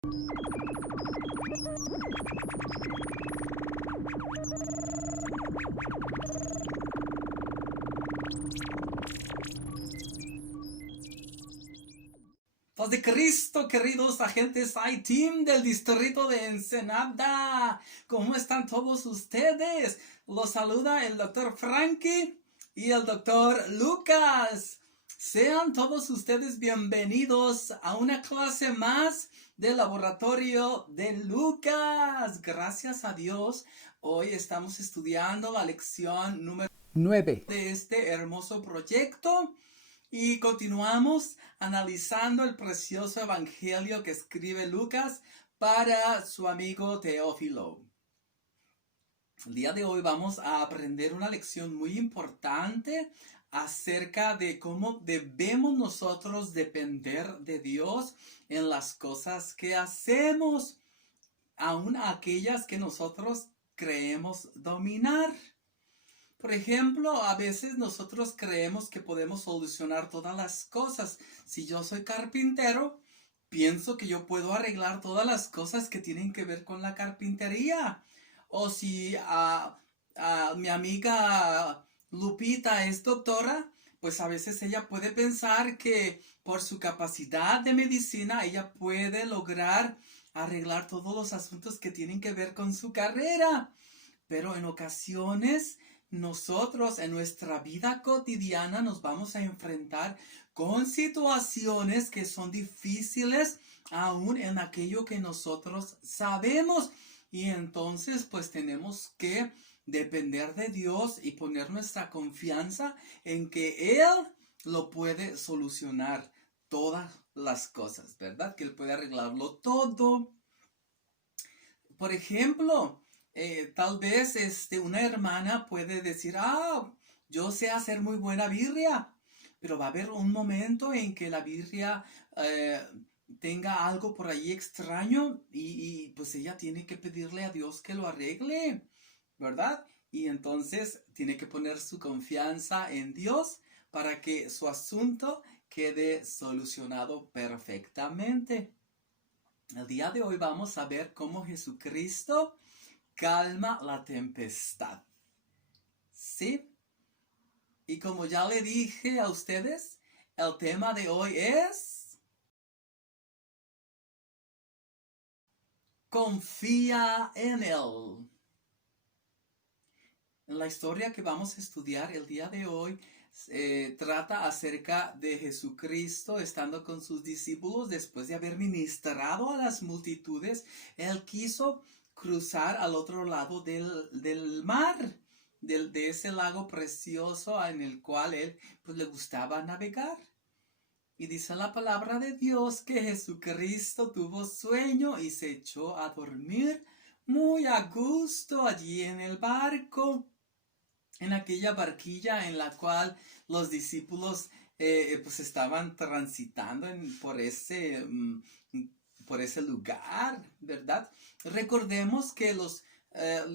Paz de Cristo, queridos agentes I-Team del distrito de Ensenada. ¿Cómo están todos ustedes? Los saluda el Dr. Frankie y el Dr. Lucas. Sean todos ustedes bienvenidos a una clase más del laboratorio de Lucas. Gracias a Dios, hoy estamos estudiando la lección número 9 de este hermoso proyecto. Y continuamos analizando el precioso evangelio que escribe Lucas para su amigo Teófilo. El día de hoy vamos a aprender una lección muy importante acerca de cómo debemos nosotros depender de Dios en las cosas que hacemos, aun aquellas que nosotros creemos dominar. Por ejemplo, a veces nosotros creemos que podemos solucionar todas las cosas. Si yo soy carpintero, pienso que yo puedo arreglar todas las cosas que tienen que ver con la carpintería. O si mi amiga Lupita es doctora, pues a veces ella puede pensar que por su capacidad de medicina, ella puede lograr arreglar todos los asuntos que tienen que ver con su carrera. Pero en ocasiones nosotros en nuestra vida cotidiana nos vamos a enfrentar con situaciones que son difíciles aún en aquello que nosotros sabemos. Y entonces pues tenemos que depender de Dios y poner nuestra confianza en que Él lo puede solucionar todas las cosas, ¿verdad? Que Él puede arreglarlo todo. Por ejemplo, tal vez una hermana puede decir, yo sé hacer muy buena birria, pero va a haber un momento en que la birria tenga algo por ahí extraño y pues ella tiene que pedirle a Dios que lo arregle, ¿verdad? Y entonces tiene que poner su confianza en Dios para que su asunto quede solucionado perfectamente. El día de hoy vamos a ver cómo Jesucristo calma la tempestad. ¿Sí? Y como ya le dije a ustedes, el tema de hoy es confía en Él. En la historia que vamos a estudiar el día de hoy trata acerca de Jesucristo estando con sus discípulos después de haber ministrado a las multitudes. Él quiso cruzar al otro lado del mar, de ese lago precioso en el cual él pues, le gustaba navegar. Y dice la palabra de Dios que Jesucristo tuvo sueño y se echó a dormir muy a gusto allí en el barco, en aquella barquilla en la cual los discípulos pues estaban transitando por ese lugar, ¿verdad? Recordemos que los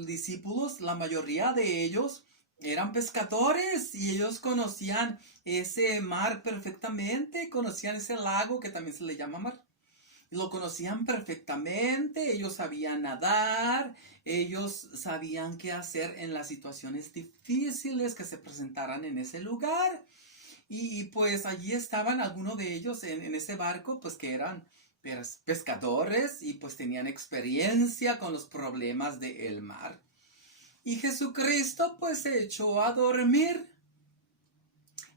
discípulos, la mayoría de ellos, eran pescadores y ellos conocían ese mar perfectamente, conocían ese lago que también se le llama mar. Lo conocían perfectamente, ellos sabían nadar, ellos sabían qué hacer en las situaciones difíciles que se presentaran en ese lugar. Y pues allí estaban algunos de ellos en ese barco, pues que eran pescadores y pues tenían experiencia con los problemas del mar. Y Jesucristo pues se echó a dormir.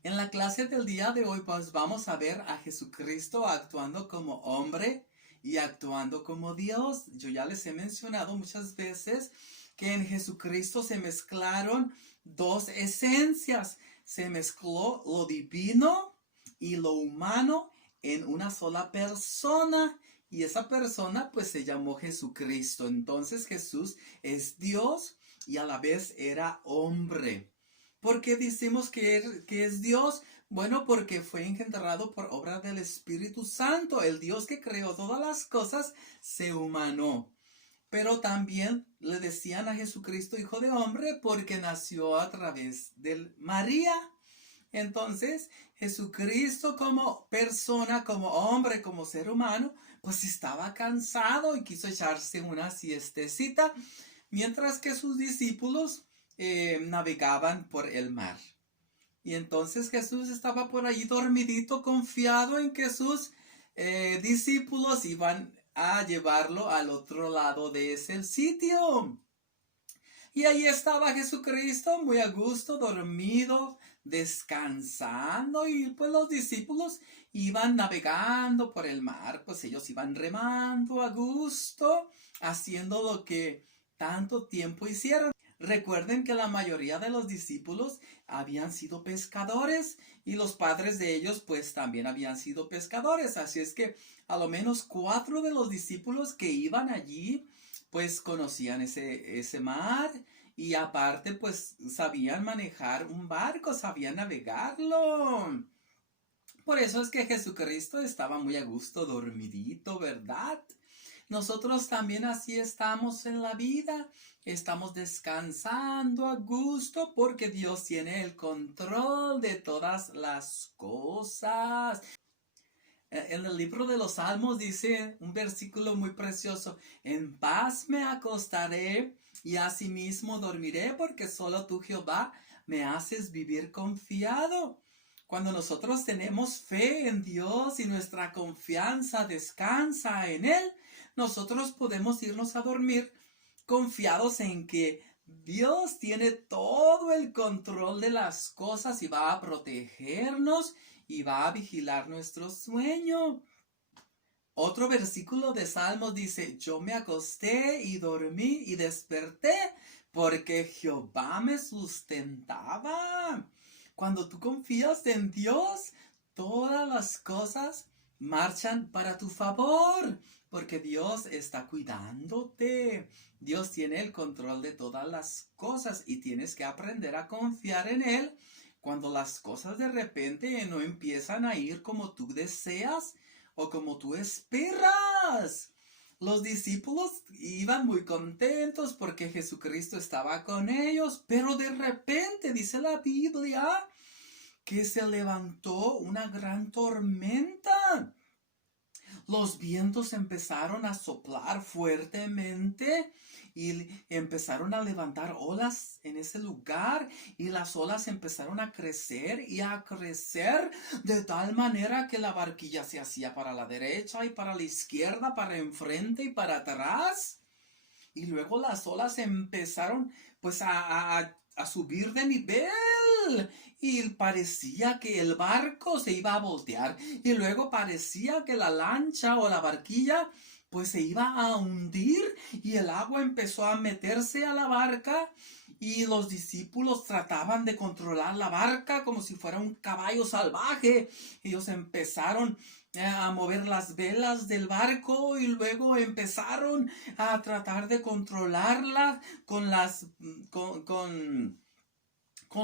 En la clase del día de hoy pues vamos a ver a Jesucristo actuando como hombre y actuando como Dios. Yo ya les he mencionado muchas veces que en Jesucristo se mezclaron dos esencias. Se mezcló lo divino y lo humano en una sola persona. Y esa persona pues se llamó Jesucristo. Entonces Jesús es Dios y a la vez era hombre. ¿Por qué decimos que es Dios? Bueno, porque fue engendrado por obra del Espíritu Santo. El Dios que creó todas las cosas se humanó. Pero también le decían a Jesucristo hijo de hombre porque nació a través de María. Entonces, Jesucristo como persona, como hombre, como ser humano, pues estaba cansado y quiso echarse una siestecita, mientras que sus discípulos navegaban por el mar. Y entonces Jesús estaba por allí dormidito, confiado en que sus discípulos iban a llevarlo al otro lado de ese sitio. Y ahí estaba Jesucristo muy a gusto, dormido, descansando, y pues los discípulos iban navegando por el mar, pues ellos iban remando a gusto, haciendo lo que tanto tiempo hicieron. Recuerden que la mayoría de los discípulos habían sido pescadores y los padres de ellos pues también habían sido pescadores, así es que a lo menos 4 de los discípulos que iban allí pues conocían ese mar, y aparte pues sabían manejar un barco, sabían navegarlo. Por eso es que Jesucristo estaba muy a gusto, dormidito, ¿verdad? Nosotros también así estamos en la vida, estamos descansando a gusto porque Dios tiene el control de todas las cosas. En el libro de los Salmos dice un versículo muy precioso: en paz me acostaré y asimismo dormiré, porque solo tú, Jehová, me haces vivir confiado. Cuando nosotros tenemos fe en Dios y nuestra confianza descansa en Él, nosotros podemos irnos a dormir confiados en que Dios tiene todo el control de las cosas y va a protegernos y va a vigilar nuestro sueño. Otro versículo de Salmos dice: yo me acosté y dormí y desperté porque Jehová me sustentaba. Cuando tú confías en Dios, todas las cosas marchan para tu favor, porque Dios está cuidándote. Dios tiene el control de todas las cosas y tienes que aprender a confiar en Él cuando las cosas de repente no empiezan a ir como tú deseas o como tú esperas. Los discípulos iban muy contentos porque Jesucristo estaba con ellos, pero de repente dice la Biblia que se levantó una gran tormenta. Los vientos empezaron a soplar fuertemente y empezaron a levantar olas en ese lugar, y las olas empezaron a crecer y a crecer de tal manera que la barquilla se hacía para la derecha y para la izquierda, para enfrente y para atrás. Y luego las olas empezaron pues a subir de nivel, y parecía que el barco se iba a voltear, y luego parecía que la lancha o la barquilla pues se iba a hundir, y el agua empezó a meterse a la barca, y los discípulos trataban de controlar la barca como si fuera un caballo salvaje. Ellos empezaron a mover las velas del barco y luego empezaron a tratar de controlarla con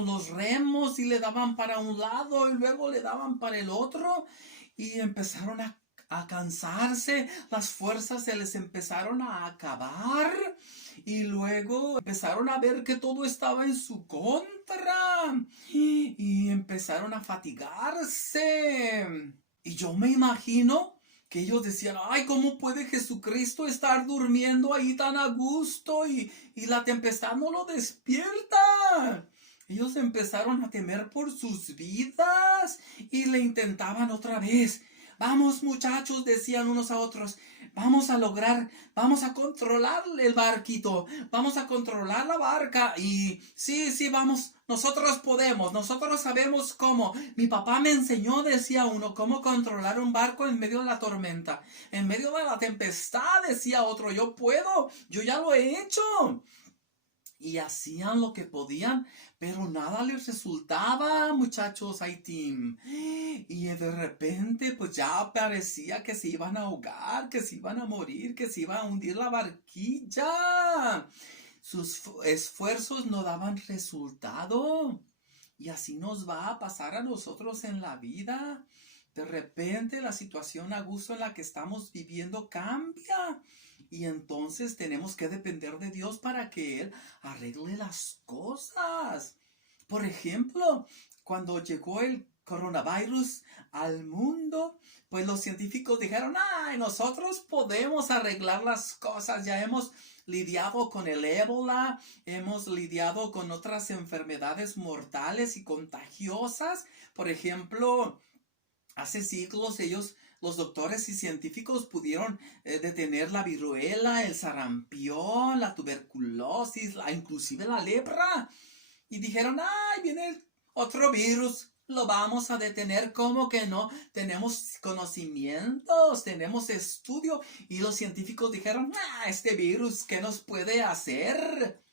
los remos, y le daban para un lado y luego le daban para el otro, y empezaron a cansarse, las fuerzas se les empezaron a acabar, y luego empezaron a ver que todo estaba en su contra y empezaron a fatigarse. Y yo me imagino que ellos decían: ay, ¿cómo puede Jesucristo estar durmiendo ahí tan a gusto y la tempestad no lo despierta? Ellos empezaron a temer por sus vidas y le intentaban otra vez. Vamos, muchachos, decían unos a otros, vamos a controlar el barquito, vamos a controlar la barca. Y sí, vamos, nosotros podemos, nosotros sabemos cómo. Mi papá me enseñó, decía uno, cómo controlar un barco en medio de la tormenta, en medio de la tempestad, decía otro. Yo puedo, yo ya lo he hecho. Y hacían lo que podían, pero nada les resultaba, muchachos, team. Y de repente, pues ya parecía que se iban a ahogar, que se iban a morir, que se iba a hundir la barquilla. Sus esfuerzos no daban resultado. Y así nos va a pasar a nosotros en la vida. De repente la situación a gusto en la que estamos viviendo cambia. Y entonces tenemos que depender de Dios para que Él arregle las cosas. Por ejemplo, cuando llegó el coronavirus al mundo, pues los científicos dijeron, ay, nosotros podemos arreglar las cosas, ya hemos lidiado con el ébola, hemos lidiado con otras enfermedades mortales y contagiosas. Por ejemplo, hace siglos los doctores y científicos pudieron detener la viruela, el sarampión, la tuberculosis, inclusive la lepra. Y dijeron, ay, viene otro virus, lo vamos a detener. ¿Cómo que no? Tenemos conocimientos, tenemos estudio. Y los científicos dijeron, este virus, ¿qué nos puede hacer?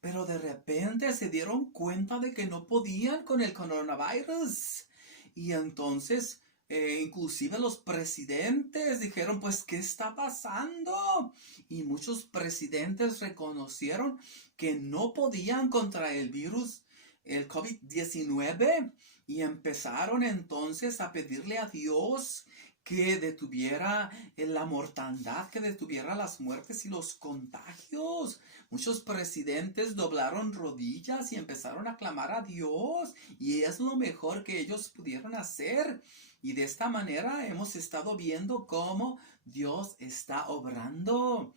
Pero de repente se dieron cuenta de que no podían con el coronavirus. Y entonces, inclusive los presidentes dijeron, pues, ¿qué está pasando? Y muchos presidentes reconocieron que no podían contra el virus, el COVID-19, y empezaron entonces a pedirle a Dios que detuviera la mortandad, que detuviera las muertes y los contagios. Muchos presidentes doblaron rodillas y empezaron a clamar a Dios, y es lo mejor que ellos pudieron hacer. Y de esta manera hemos estado viendo cómo Dios está obrando.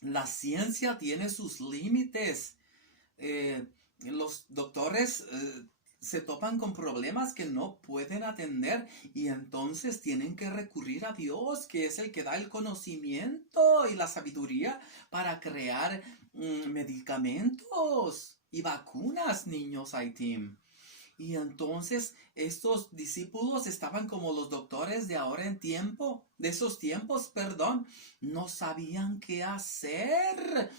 La ciencia tiene sus límites. Los doctores se topan con problemas que no pueden atender, y entonces tienen que recurrir a Dios, que es el que da el conocimiento y la sabiduría para crear medicamentos y vacunas, niños ITEAM. Y entonces estos discípulos estaban como los doctores de esos tiempos, no sabían qué hacer.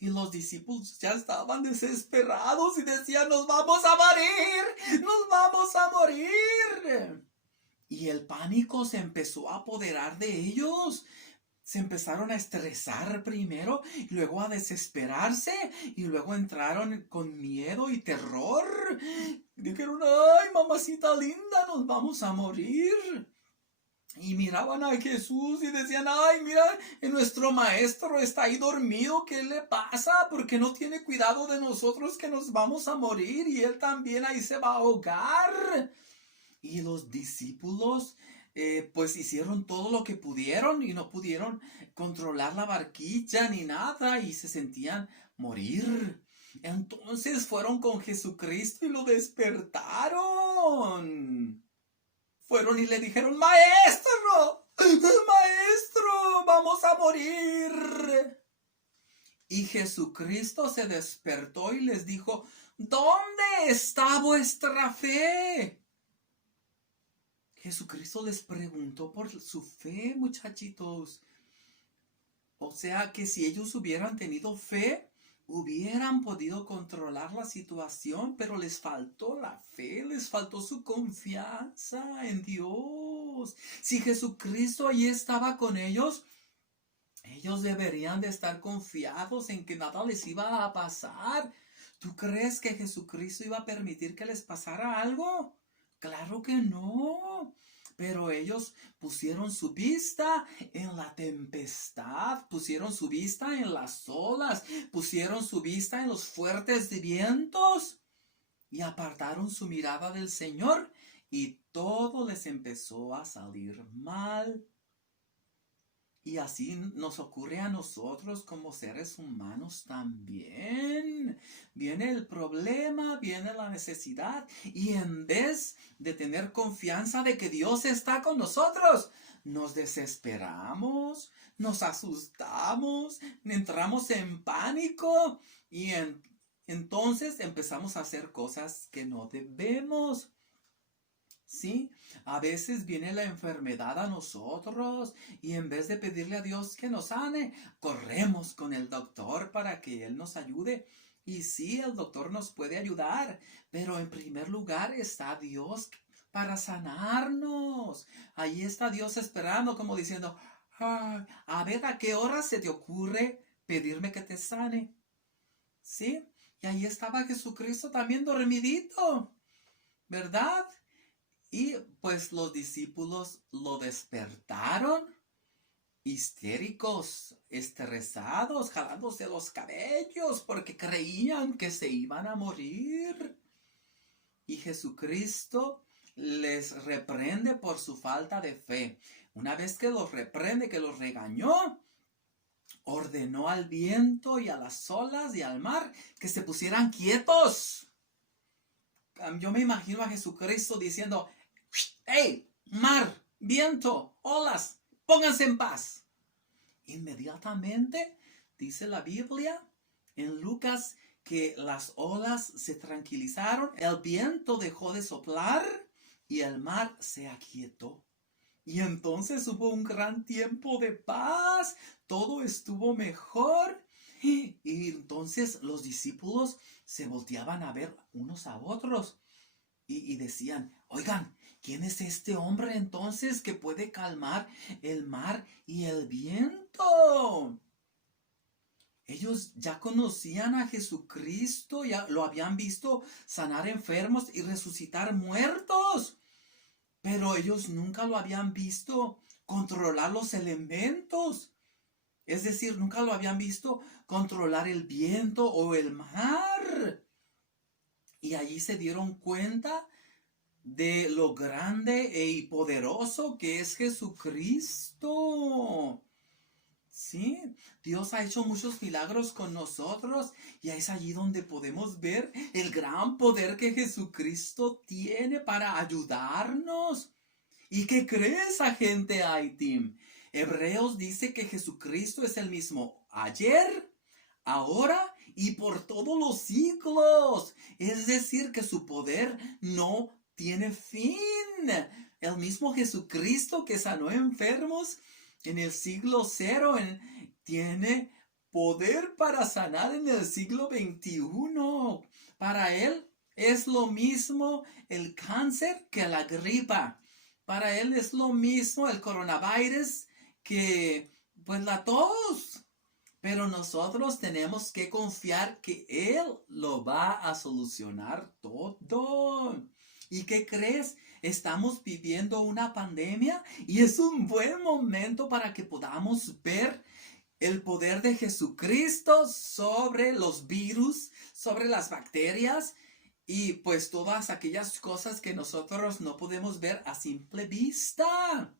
Y los discípulos ya estaban desesperados y decían, nos vamos a morir. Y el pánico se empezó a apoderar de ellos. Se empezaron a estresar primero, y luego a desesperarse, y luego entraron con miedo y terror. Dijeron, ay, mamacita linda, nos vamos a morir. Y miraban a Jesús y decían, ay, mira, nuestro maestro está ahí dormido, ¿qué le pasa? Porque no tiene cuidado de nosotros, que nos vamos a morir, y él también ahí se va a ahogar. Y los discípulos pues hicieron todo lo que pudieron y no pudieron controlar la barquilla ni nada, y se sentían morir. Entonces fueron con Jesucristo y lo despertaron. Fueron y le dijeron, maestro, vamos a morir. Y Jesucristo se despertó y les dijo, ¿dónde está vuestra fe? Jesucristo les preguntó por su fe, muchachitos. O sea que si ellos hubieran tenido fe, hubieran podido controlar la situación, pero les faltó la fe, les faltó su confianza en Dios. Si Jesucristo allí estaba con ellos deberían de estar confiados en que nada les iba a pasar. ¿Tú crees que Jesucristo iba a permitir que les pasara algo? Claro que no. Pero ellos pusieron su vista en la tempestad, pusieron su vista en las olas, pusieron su vista en los fuertes vientos, y apartaron su mirada del Señor, y todo les empezó a salir mal. Y así nos ocurre a nosotros como seres humanos también. Viene el problema, viene la necesidad, y en vez de tener confianza de que Dios está con nosotros, nos desesperamos, nos asustamos, entramos en pánico, y entonces empezamos a hacer cosas que no debemos. Sí, a veces viene la enfermedad a nosotros, y en vez de pedirle a Dios que nos sane, corremos con el doctor para que Él nos ayude. Y sí, el doctor nos puede ayudar, pero en primer lugar está Dios para sanarnos. Ahí está Dios esperando, como diciendo, a ver, ¿a qué hora se te ocurre pedirme que te sane? Sí, y ahí estaba Jesucristo también dormidito, ¿verdad? Y pues los discípulos lo despertaron, histéricos, estresados, jalándose los cabellos porque creían que se iban a morir. Y Jesucristo les reprende por su falta de fe. Una vez que los reprende, que los regañó, ordenó al viento y a las olas y al mar que se pusieran quietos. Yo me imagino a Jesucristo diciendo: ¡Hey, mar, viento, olas, pónganse en paz! Inmediatamente dice la Biblia en Lucas que las olas se tranquilizaron, el viento dejó de soplar y el mar se aquietó. Y entonces hubo un gran tiempo de paz, todo estuvo mejor. Y entonces los discípulos se volteaban a ver unos a otros y decían: oigan, ¿quién es este hombre entonces que puede calmar el mar y el viento? Ellos ya conocían a Jesucristo, ya lo habían visto sanar enfermos y resucitar muertos. Pero ellos nunca lo habían visto controlar los elementos. Es decir, nunca lo habían visto controlar el viento o el mar. Y allí se dieron cuenta de lo grande y poderoso que es Jesucristo. Sí, Dios ha hecho muchos milagros con nosotros y es allí donde podemos ver el gran poder que Jesucristo tiene para ayudarnos. ¿Y qué crees, agente I-Team? Hebreos dice que Jesucristo es el mismo ayer, ahora y por todos los siglos. Es decir, que su poder no tiene fin. El mismo Jesucristo que sanó enfermos en el siglo 0 tiene poder para sanar en el siglo 21. Para él es lo mismo el cáncer que la gripa. Para él es lo mismo el coronavirus que pues la tos. Pero nosotros tenemos que confiar que él lo va a solucionar todo. ¿Y qué crees? Estamos viviendo una pandemia y es un buen momento para que podamos ver el poder de Jesucristo sobre los virus, sobre las bacterias y pues todas aquellas cosas que nosotros no podemos ver a simple vista.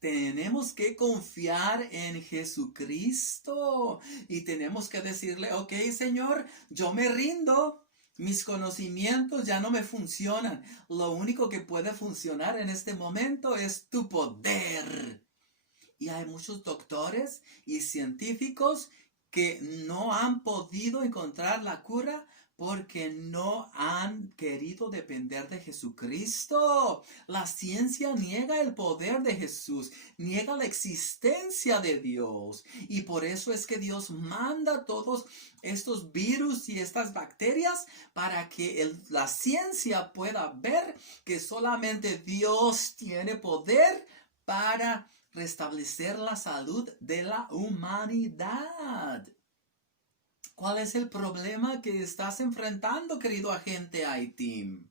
Tenemos que confiar en Jesucristo y tenemos que decirle: ok, Señor, yo me rindo. Mis conocimientos ya no me funcionan. Lo único que puede funcionar en este momento es tu poder. Y hay muchos doctores y científicos que no han podido encontrar la cura porque no han querido depender de Jesucristo. La ciencia niega el poder de Jesús, niega la existencia de Dios. Y por eso es que Dios manda todos estos virus y estas bacterias para que la ciencia pueda ver que solamente Dios tiene poder para restablecer la salud de la humanidad. ¿Cuál es el problema que estás enfrentando, querido agente I-Team?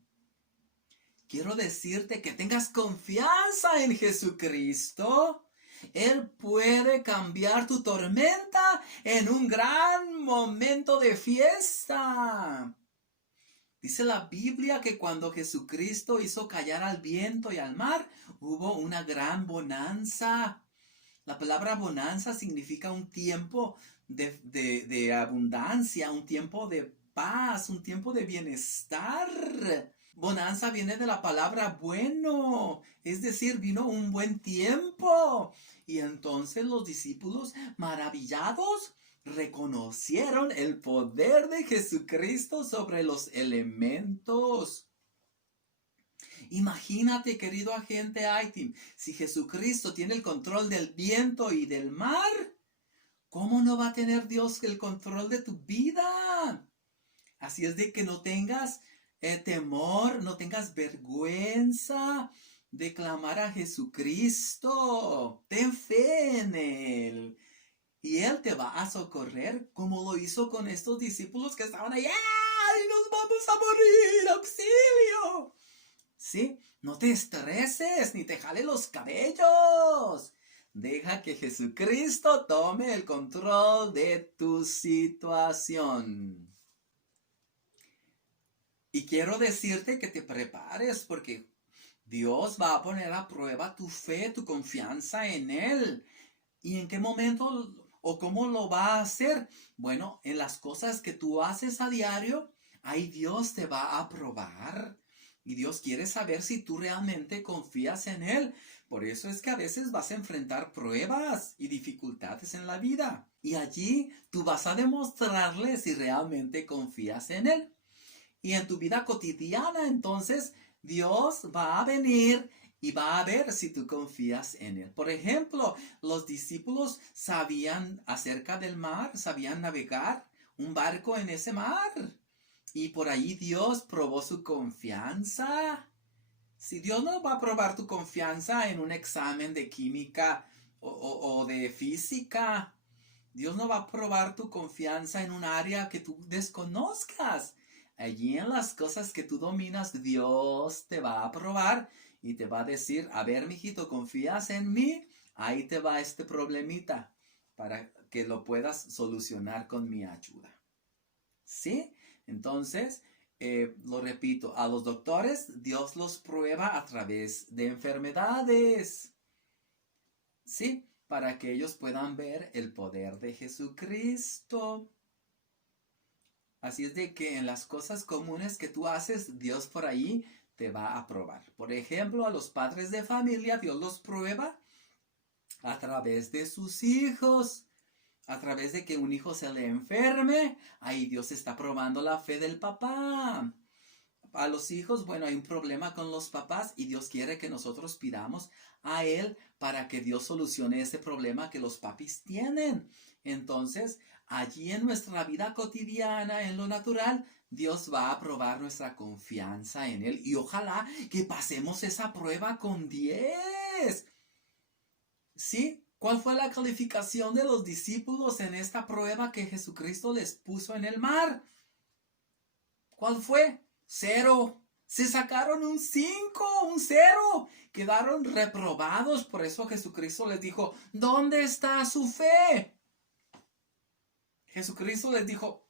Quiero decirte que tengas confianza en Jesucristo. Él puede cambiar tu tormenta en un gran momento de fiesta. Dice la Biblia que cuando Jesucristo hizo callar al viento y al mar, hubo una gran bonanza. La palabra bonanza significa un tiempo de abundancia, un tiempo de paz, un tiempo de bienestar. Bonanza viene de la palabra bueno, es decir, vino un buen tiempo. Y entonces los discípulos, maravillados, reconocieron el poder de Jesucristo sobre los elementos. Imagínate, querido agente I-Team, si Jesucristo tiene el control del viento y del mar, ¿cómo no va a tener Dios el control de tu vida? Así es de que no tengas temor, no tengas vergüenza de clamar a Jesucristo. Ten fe en Él. Y Él te va a socorrer como lo hizo con estos discípulos que estaban allá. ¡Ay, nos vamos a morir! ¡Auxilio! Sí, no te estreses ni te jale los cabellos. Deja que Jesucristo tome el control de tu situación. Y quiero decirte que te prepares porque Dios va a poner a prueba tu fe, tu confianza en Él. ¿Y en qué momento o cómo lo va a hacer? Bueno, en las cosas que tú haces a diario, ahí Dios te va a probar. Y Dios quiere saber si tú realmente confías en Él. Por eso es que a veces vas a enfrentar pruebas y dificultades en la vida. Y allí tú vas a demostrarle si realmente confías en Él. Y en tu vida cotidiana, entonces, Dios va a venir y va a ver si tú confías en Él. Por ejemplo, los discípulos sabían acerca del mar, sabían navegar un barco en ese mar. Y por ahí Dios probó su confianza. Si Dios no va a probar tu confianza en un examen de química o de física, Dios no va a probar tu confianza en un área que tú desconozcas. Allí en las cosas que tú dominas, Dios te va a probar y te va a decir, a ver, mijito, ¿confías en mí? Ahí te va este problemita para que lo puedas solucionar con mi ayuda. ¿Sí? Entonces, lo repito, a los doctores Dios los prueba a través de enfermedades. ¿Sí? Para que ellos puedan ver el poder de Jesucristo. Así es de que en las cosas comunes que tú haces, Dios por ahí te va a probar. Por ejemplo, a los padres de familia, Dios los prueba a través de sus hijos. A través de que un hijo se le enferme, ahí Dios está probando la fe del papá. A los hijos, bueno, hay un problema con los papás y Dios quiere que nosotros pidamos a Él para que Dios solucione ese problema que los papis tienen. Entonces, allí en nuestra vida cotidiana, en lo natural, Dios va a probar nuestra confianza en Él y ojalá que pasemos esa prueba con 10. ¿Sí? ¿Cuál fue la calificación de los discípulos en esta prueba que Jesucristo les puso en el mar? ¿Cuál fue? 0. Se sacaron un 5, un 0. Quedaron reprobados. Por eso Jesucristo les dijo, ¿dónde está su fe? Jesucristo les dijo,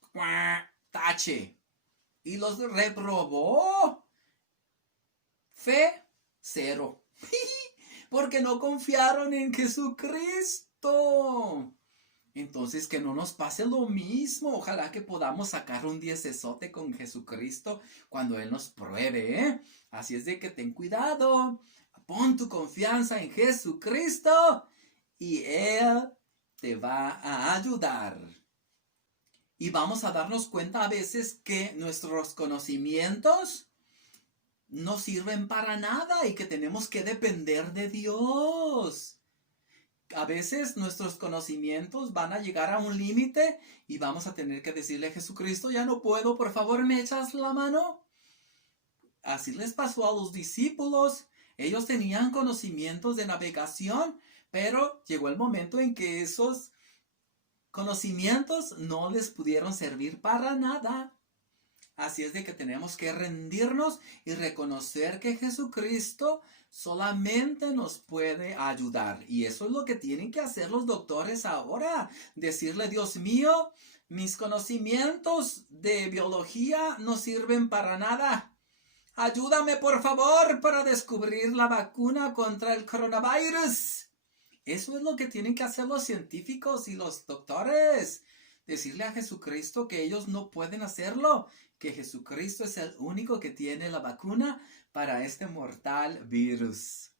tache. Y los reprobó. Fe, 0. Porque no confiaron en Jesucristo. Entonces que no nos pase lo mismo. Ojalá que podamos sacar un 10esote con Jesucristo cuando Él nos pruebe, ¿eh? Así es de que ten cuidado. Pon tu confianza en Jesucristo y Él te va a ayudar. Y vamos a darnos cuenta a veces que nuestros conocimientos no sirven para nada y que tenemos que depender de Dios. A veces nuestros conocimientos van a llegar a un límite y vamos a tener que decirle a Jesucristo, ya no puedo, por favor, ¿me echas la mano? Así les pasó a los discípulos. Ellos tenían conocimientos de navegación, pero llegó el momento en que esos conocimientos no les pudieron servir para nada. Así es de que tenemos que rendirnos y reconocer que Jesucristo solamente nos puede ayudar. Y eso es lo que tienen que hacer los doctores ahora. Decirle, Dios mío, mis conocimientos de biología no sirven para nada. Ayúdame, por favor, para descubrir la vacuna contra el coronavirus. Eso es lo que tienen que hacer los científicos y los doctores. Decirle a Jesucristo que ellos no pueden hacerlo, que Jesucristo es el único que tiene la vacuna para este mortal virus.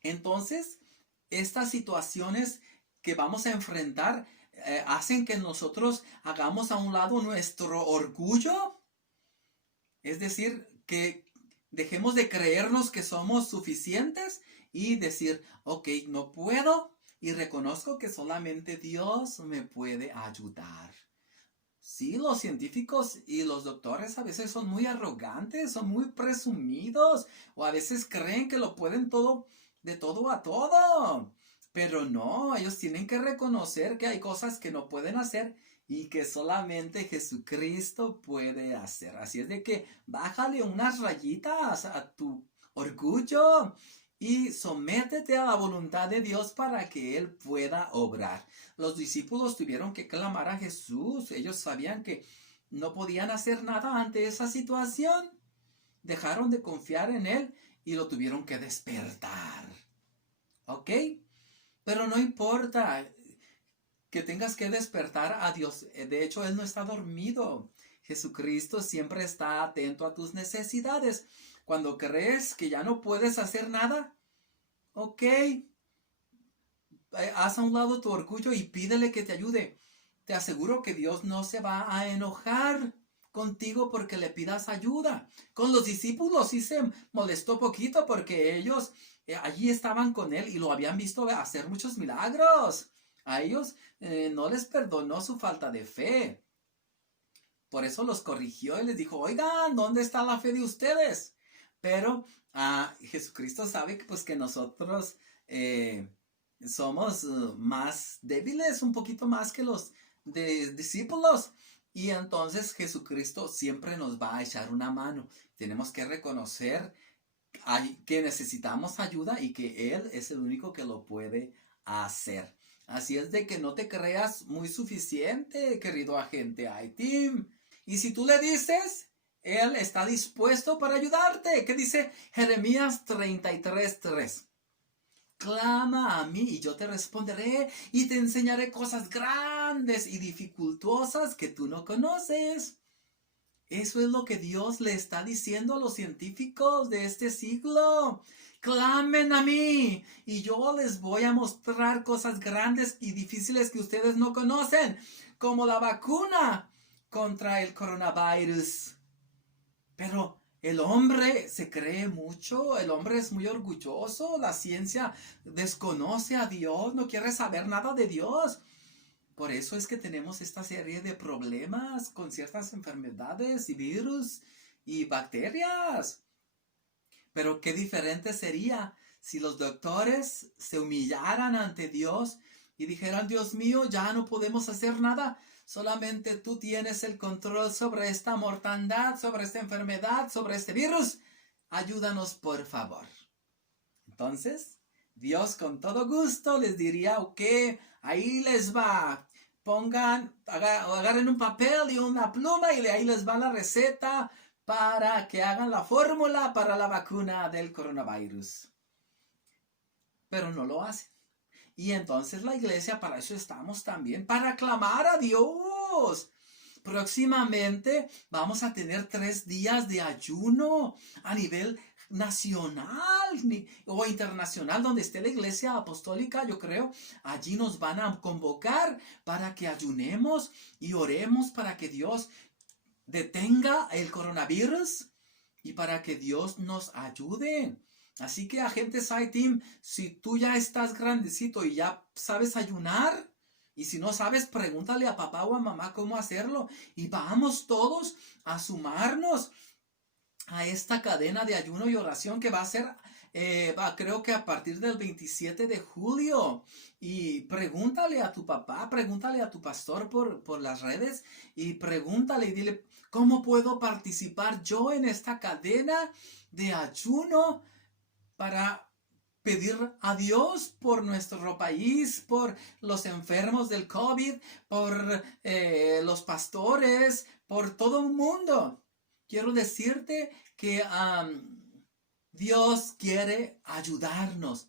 Entonces, estas situaciones que vamos a enfrentar hacen que nosotros hagamos a un lado nuestro orgullo. Es decir, que dejemos de creernos que somos suficientes y decir, ok, no puedo y reconozco que solamente Dios me puede ayudar. Sí, los científicos y los doctores a veces son muy arrogantes, son muy presumidos o a veces creen que lo pueden todo, de todo a todo. Pero no, ellos tienen que reconocer que hay cosas que no pueden hacer y que solamente Jesucristo puede hacer. Así es de que bájale unas rayitas a tu orgullo y sométete a la voluntad de Dios para que Él pueda obrar. Los discípulos tuvieron que clamar a Jesús. Ellos sabían que no podían hacer nada ante esa situación. dejaron de confiar en Él y lo tuvieron que despertar. ¿Ok? Pero no importa que tengas que despertar a Dios. De hecho, Él no está dormido. Jesucristo siempre está atento a tus necesidades. Cuando crees que ya no puedes hacer nada, ok, haz a un lado tu orgullo y pídele que te ayude. Te aseguro que Dios no se va a enojar contigo porque le pidas ayuda. Con los discípulos sí se molestó poquito porque ellos allí estaban con Él y lo habían visto hacer muchos milagros. A ellos no les perdonó su falta de fe. Por eso los corrigió y les dijo, oigan, ¿dónde está la fe de ustedes? Pero Jesucristo sabe que, pues, que nosotros somos más débiles, un poquito más que los discípulos. Y entonces Jesucristo siempre nos va a echar una mano. Tenemos que reconocer que necesitamos ayuda y que Él es el único que lo puede hacer. Así es de que no te creas muy suficiente, querido agente iTeam. Y si tú le dices, Él está dispuesto para ayudarte. ¿Qué dice Jeremías 33:3? Clama a mí y yo te responderé y te enseñaré cosas grandes y dificultosas que tú no conoces. Eso es lo que Dios le está diciendo a los científicos de este siglo. Clamen a mí y yo les voy a mostrar cosas grandes y difíciles que ustedes no conocen, como la vacuna contra el coronavirus. Pero el hombre se cree mucho, el hombre es muy orgulloso, la ciencia desconoce a Dios, no quiere saber nada de Dios. Por eso es que tenemos esta serie de problemas con ciertas enfermedades y virus y bacterias. Pero qué diferente sería si los doctores se humillaran ante Dios y dijeran, Dios mío, ya no podemos hacer nada. Solamente tú tienes el control sobre esta mortandad, sobre esta enfermedad, sobre este virus. Ayúdanos, por favor. Entonces, Dios con todo gusto les diría, ok, ahí les va. Agarren un papel y una pluma y ahí les va la receta para que hagan la fórmula para la vacuna del coronavirus. Pero no lo hacen. Y entonces la iglesia, para eso estamos también, para clamar a Dios. Próximamente vamos a tener 3 días de ayuno a nivel nacional o internacional, donde esté la iglesia apostólica, yo creo. Allí nos van a convocar para que ayunemos y oremos para que Dios detenga el coronavirus y para que Dios nos ayude. Así que, agentes iTeam, si tú ya estás grandecito y ya sabes ayunar, y si no sabes, pregúntale a papá o a mamá cómo hacerlo. Y vamos todos a sumarnos a esta cadena de ayuno y oración que va a ser, creo que a partir del 27 de julio. Y pregúntale a tu papá, pregúntale a tu pastor por las redes y pregúntale y dile, ¿cómo puedo participar yo en esta cadena de ayuno para pedir a Dios por nuestro país, por los enfermos del COVID, por los pastores, por todo el mundo? Quiero decirte que Dios quiere ayudarnos.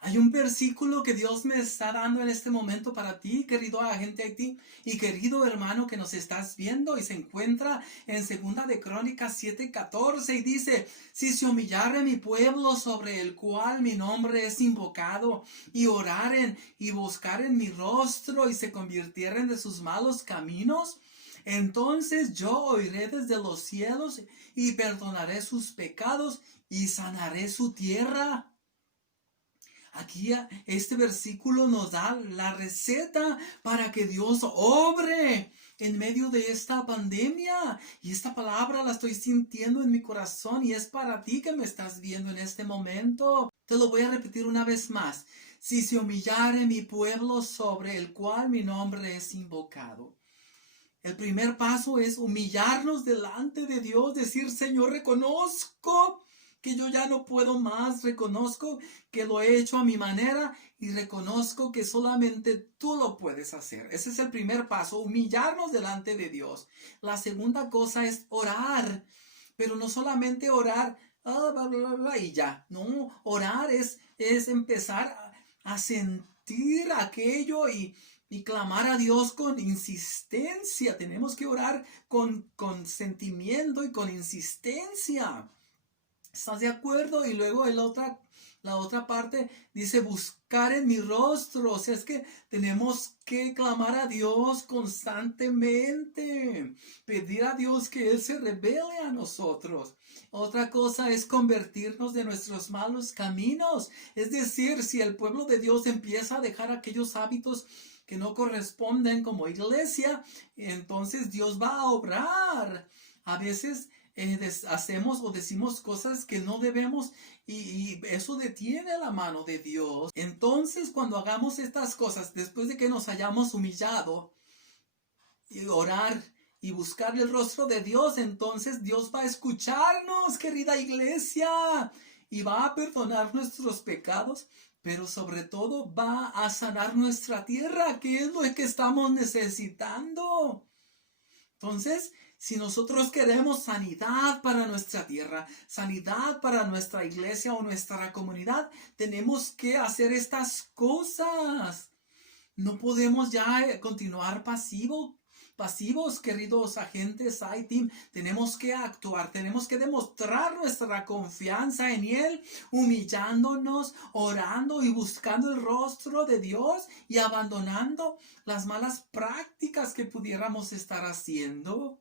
Hay un versículo que Dios me está dando en este momento para ti, querido agente Haití, y querido hermano que nos estás viendo, y se encuentra en 2 de Crónicas 7:14 y dice, si se humillare mi pueblo sobre el cual mi nombre es invocado, y oraren y buscaren mi rostro y se convirtieren de sus malos caminos, entonces yo oiré desde los cielos y perdonaré sus pecados y sanaré su tierra. Aquí este versículo nos da la receta para que Dios obre en medio de esta pandemia. Y esta palabra la estoy sintiendo en mi corazón y es para ti que me estás viendo en este momento. Te lo voy a repetir una vez más. Si se humillare mi pueblo sobre el cual mi nombre es invocado. El primer paso es humillarnos delante de Dios, decir, Señor, reconozco que yo ya no puedo más, reconozco que lo he hecho a mi manera y reconozco que solamente tú lo puedes hacer. Ese es el primer paso, humillarnos delante de Dios. La segunda cosa es orar. Pero no solamente orar, bla, bla, bla, bla, y ya. No, orar es empezar a sentir aquello y clamar a Dios con insistencia. Tenemos que orar con sentimiento y con insistencia. ¿Estás de acuerdo? Y luego la otra parte dice buscar en mi rostro. O sea, es que tenemos que clamar a Dios constantemente. Pedir a Dios que Él se revele a nosotros. Otra cosa es convertirnos de nuestros malos caminos. Es decir, si el pueblo de Dios empieza a dejar aquellos hábitos que no corresponden como iglesia, entonces Dios va a obrar. A veces hacemos o decimos cosas que no debemos y eso detiene la mano de Dios. Entonces, cuando hagamos estas cosas, después de que nos hayamos humillado y orar y buscar el rostro de Dios, entonces Dios va a escucharnos, querida iglesia, y va a perdonar nuestros pecados, pero sobre todo va a sanar nuestra tierra, que es lo que estamos necesitando. Entonces, si nosotros queremos sanidad para nuestra tierra, sanidad para nuestra iglesia o nuestra comunidad, tenemos que hacer estas cosas. No podemos ya continuar pasivos, queridos agentes iTeam. Tenemos que actuar, tenemos que demostrar nuestra confianza en Él, humillándonos, orando y buscando el rostro de Dios y abandonando las malas prácticas que pudiéramos estar haciendo.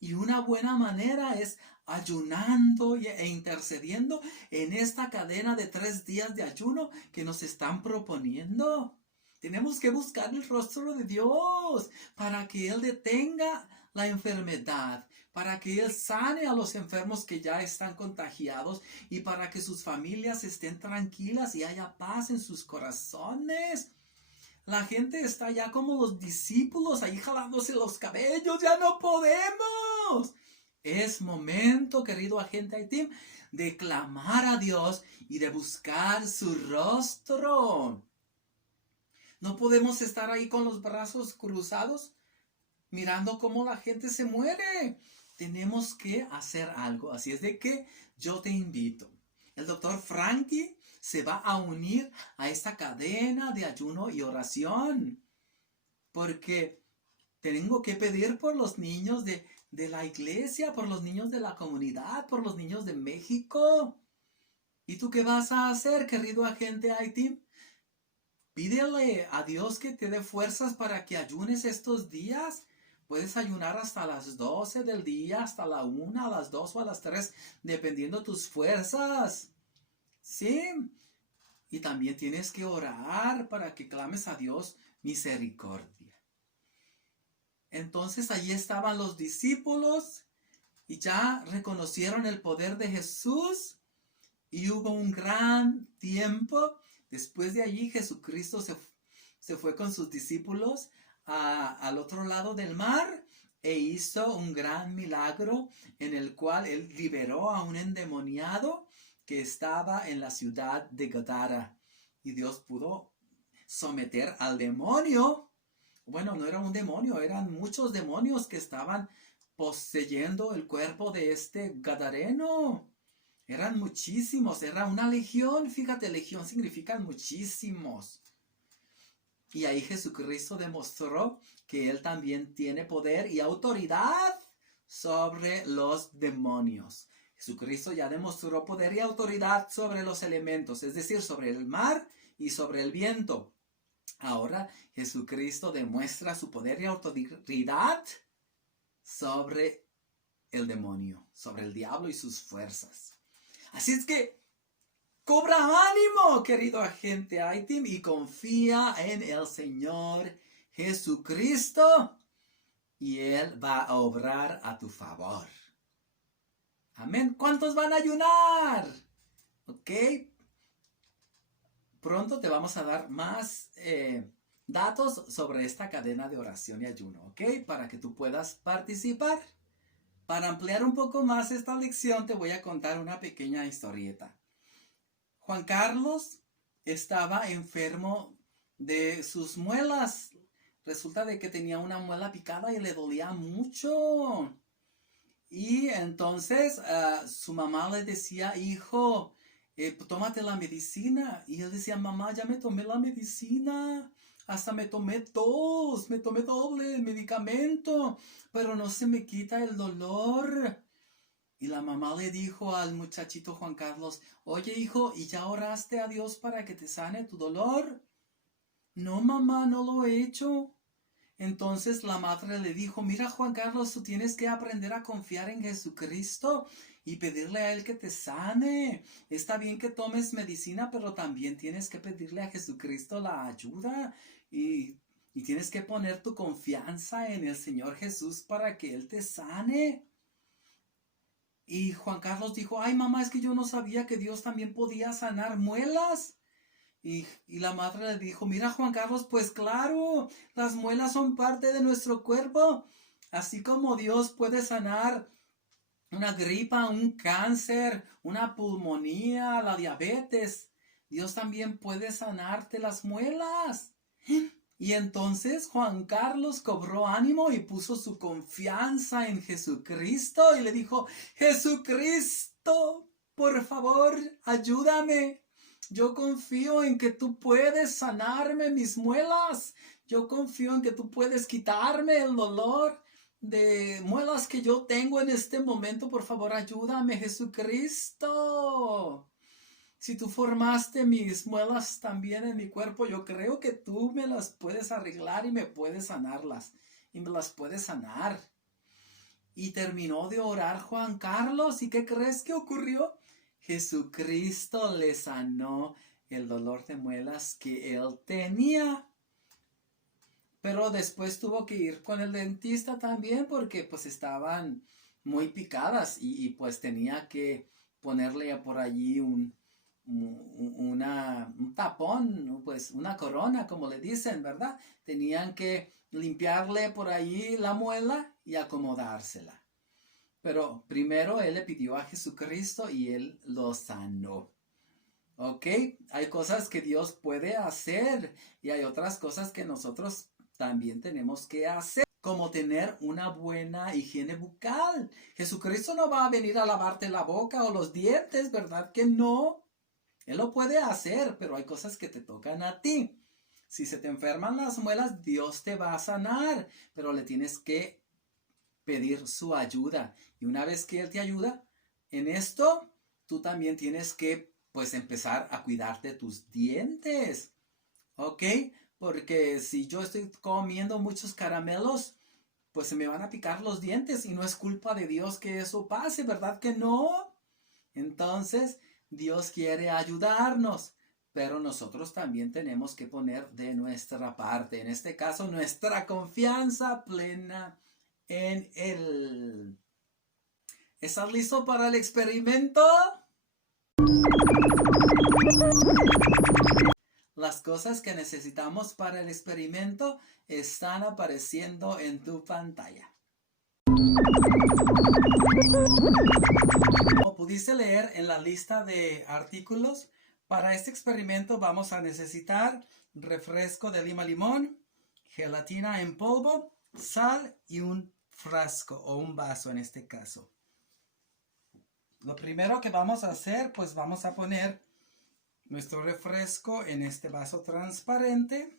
Y una buena manera es ayunando e intercediendo en esta cadena de 3 días de ayuno que nos están proponiendo. Tenemos que buscar el rostro de Dios para que Él detenga la enfermedad, para que Él sane a los enfermos que ya están contagiados y para que sus familias estén tranquilas y haya paz en sus corazones. La gente está ya como los discípulos ahí jalándose los cabellos. ¡Ya no podemos! Es momento, querido agente iTeam, de clamar a Dios y de buscar su rostro. No podemos estar ahí con los brazos cruzados mirando cómo la gente se muere. Tenemos que hacer algo. Así es de que yo te invito. El doctor Frankie se va a unir a esta cadena de ayuno y oración. Porque tengo que pedir por los niños de la iglesia, por los niños de la comunidad, por los niños de México. ¿Y tú qué vas a hacer, querido agente iTeam? Pídele a Dios que te dé fuerzas para que ayunes estos días. Puedes ayunar hasta las 12 del día, hasta la 1, a las 2 o a las 3, dependiendo tus fuerzas. Sí. Y también tienes que orar para que clames a Dios misericordia. Entonces allí estaban los discípulos y ya reconocieron el poder de Jesús y hubo un gran tiempo. Después de allí Jesucristo se fue con sus discípulos al otro lado del mar e hizo un gran milagro en el cual Él liberó a un endemoniado que estaba en la ciudad de Gadara. Y Dios pudo someter al demonio. Bueno, no era un demonio, eran muchos demonios que estaban poseyendo el cuerpo de este gadareno. Eran muchísimos, era una legión. Fíjate, legión significa muchísimos. Y ahí Jesucristo demostró que Él también tiene poder y autoridad sobre los demonios. Jesucristo ya demostró poder y autoridad sobre los elementos, es decir, sobre el mar y sobre el viento. Ahora Jesucristo demuestra su poder y autoridad sobre el demonio, sobre el diablo y sus fuerzas. Así es que cobra ánimo, querido agente iTeam, y confía en el Señor Jesucristo y Él va a obrar a tu favor. Amén. ¿Cuántos van a ayunar? Ok. Pronto te vamos a dar más datos sobre esta cadena de oración y ayuno, ok, para que tú puedas participar. Para ampliar un poco más esta lección te voy a contar una pequeña historieta. Juan Carlos estaba enfermo de sus muelas. Resulta de que tenía una muela picada y le dolía mucho. Y entonces su mamá le decía, hijo, tómate la medicina. Y él decía, mamá, ya me tomé la medicina. Hasta me tomé dos, me tomé doble medicamento, pero no se me quita el dolor. Y la mamá le dijo al muchachito Juan Carlos, oye hijo, ¿y ya oraste a Dios para que te sane tu dolor? No, mamá, no lo he hecho. Entonces la madre le dijo, mira Juan Carlos, tú tienes que aprender a confiar en Jesucristo y pedirle a Él que te sane. Está bien que tomes medicina, pero también tienes que pedirle a Jesucristo la ayuda y tienes que poner tu confianza en el Señor Jesús para que Él te sane. Y Juan Carlos dijo, ay mamá, es que yo no sabía que Dios también podía sanar muelas. Y la madre le dijo, mira Juan Carlos, pues claro, las muelas son parte de nuestro cuerpo. Así como Dios puede sanar una gripa, un cáncer, una pulmonía, la diabetes, Dios también puede sanarte las muelas. Y entonces Juan Carlos cobró ánimo y puso su confianza en Jesucristo y le dijo, Jesucristo, por favor, ayúdame. Yo confío en que tú puedes sanarme mis muelas. Yo confío en que tú puedes quitarme el dolor de muelas que yo tengo en este momento. Por favor, ayúdame, Jesucristo. Si tú formaste mis muelas también en mi cuerpo, yo creo que tú me las puedes arreglar y me puedes sanarlas. Y me las puedes sanar. Y terminó de orar Juan Carlos. ¿Y qué crees que ocurrió? Jesucristo le sanó el dolor de muelas que él tenía. Pero después tuvo que ir con el dentista también porque pues estaban muy picadas y pues tenía que ponerle por allí un tapón, pues una corona, como le dicen, ¿verdad? Tenían que limpiarle por allí la muela y acomodársela. Pero primero él le pidió a Jesucristo y él lo sanó. ¿Ok? Hay cosas que Dios puede hacer y hay otras cosas que nosotros también tenemos que hacer, como tener una buena higiene bucal. Jesucristo no va a venir a lavarte la boca o los dientes, ¿verdad que no? Él lo puede hacer, pero hay cosas que te tocan a ti. Si se te enferman las muelas, Dios te va a sanar, pero le tienes que pedir su ayuda. Y una vez que Él te ayuda en esto, tú también tienes que, pues, empezar a cuidarte tus dientes. ¿Ok? Porque si yo estoy comiendo muchos caramelos, pues se me van a picar los dientes y no es culpa de Dios que eso pase, ¿verdad que no? Entonces, Dios quiere ayudarnos, pero nosotros también tenemos que poner de nuestra parte, en este caso, nuestra confianza plena en Él. ¿Estás listo para el experimento? Las cosas que necesitamos para el experimento están apareciendo en tu pantalla. Como pudiste leer en la lista de artículos, para este experimento vamos a necesitar refresco de lima limón, gelatina en polvo, sal y un frasco o un vaso en este caso. Lo primero que vamos a hacer, pues vamos a poner nuestro refresco en este vaso transparente.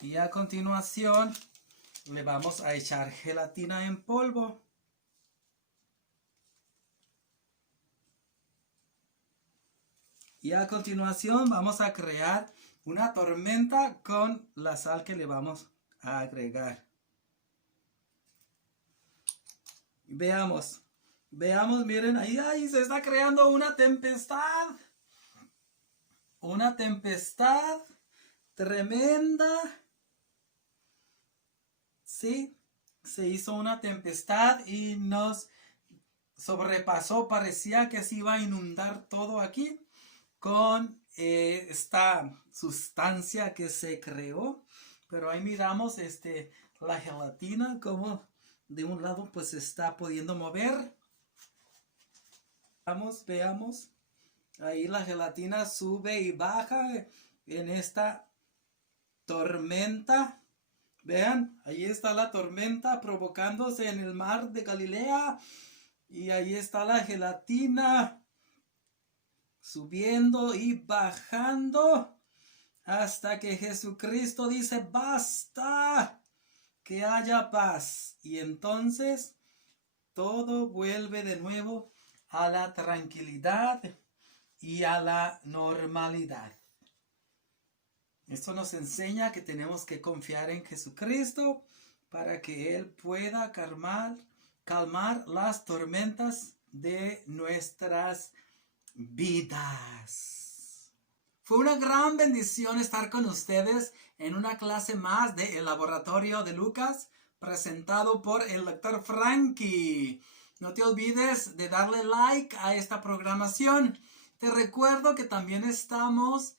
Y a continuación le vamos a echar gelatina en polvo. Y a continuación vamos a crear una tormenta con la sal que le vamos a agregar. Veamos, miren, ahí se está creando una tempestad. Una tempestad tremenda. Sí, se hizo una tempestad y nos sobrepasó. Parecía que se iba a inundar todo aquí con esta sustancia que se creó. Pero ahí miramos la gelatina como de un lado pues se está pudiendo mover. Veamos. Ahí la gelatina sube y baja en esta tormenta. Vean, ahí está la tormenta provocándose en el mar de Galilea. Y ahí está la gelatina subiendo y bajando hasta que Jesucristo dice basta, que haya paz. Y entonces todo vuelve de nuevo a la tranquilidad y a la normalidad. Esto nos enseña que tenemos que confiar en Jesucristo para que Él pueda calmar las tormentas de nuestras vidas. Fue una gran bendición estar con ustedes en una clase más de El Laboratorio de Lucas, presentado por el Dr. Frankie. No te olvides de darle like a esta programación. Te recuerdo que también estamos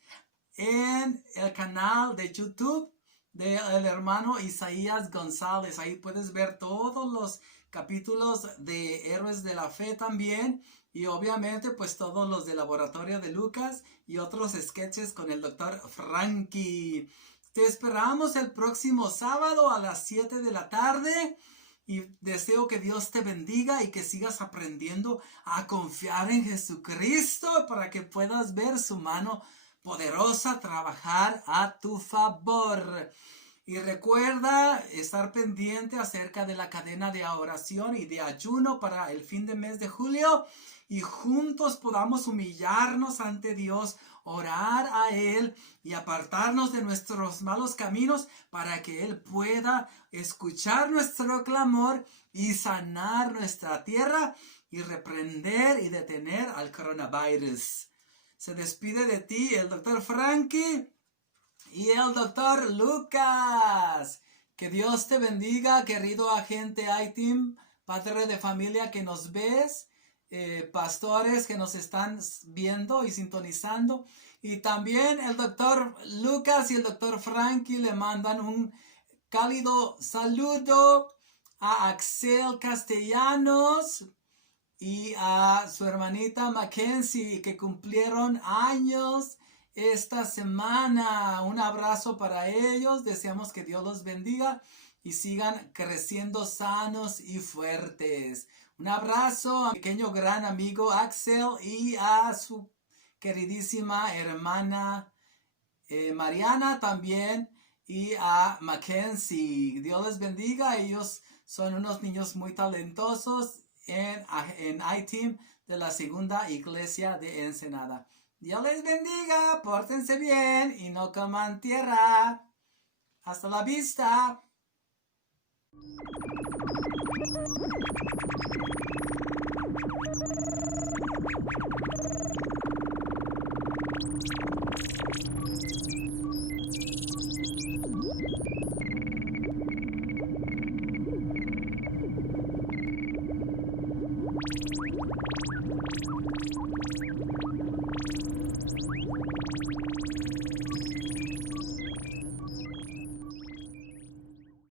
en el canal de YouTube del hermano Isaías González. Ahí puedes ver todos los capítulos de Héroes de la Fe también. Y obviamente pues todos los de Laboratorio de Lucas y otros sketches con el Dr. Frankie. Te esperamos el próximo sábado a las 7 de la tarde. Y deseo que Dios te bendiga y que sigas aprendiendo a confiar en Jesucristo para que puedas ver su mano poderosa trabajar a tu favor. Y recuerda estar pendiente acerca de la cadena de oración y de ayuno para el fin de mes de julio. Y juntos podamos humillarnos ante Dios, orar a Él y apartarnos de nuestros malos caminos para que Él pueda escuchar nuestro clamor y sanar nuestra tierra y reprender y detener al coronavirus. Se despide de ti el Dr. Frankie y el Dr. Lucas. Que Dios te bendiga, querido agente iTeam, padre de familia que nos ves, pastores que nos están viendo y sintonizando. Y también el Dr. Lucas y el Dr. Frankie le mandan un cálido saludo a Axel Castellanos y a su hermanita Mackenzie, que cumplieron años esta semana. Un abrazo para ellos. Deseamos que Dios los bendiga y sigan creciendo sanos y fuertes. Un abrazo a mi pequeño gran amigo Axel y a su queridísima hermana Mariana también, y a Mackenzie. Dios les bendiga. Ellos son unos niños muy talentosos en iTeam de la Segunda Iglesia de Ensenada. Dios les bendiga, pórtense bien y no coman tierra. Hasta la vista.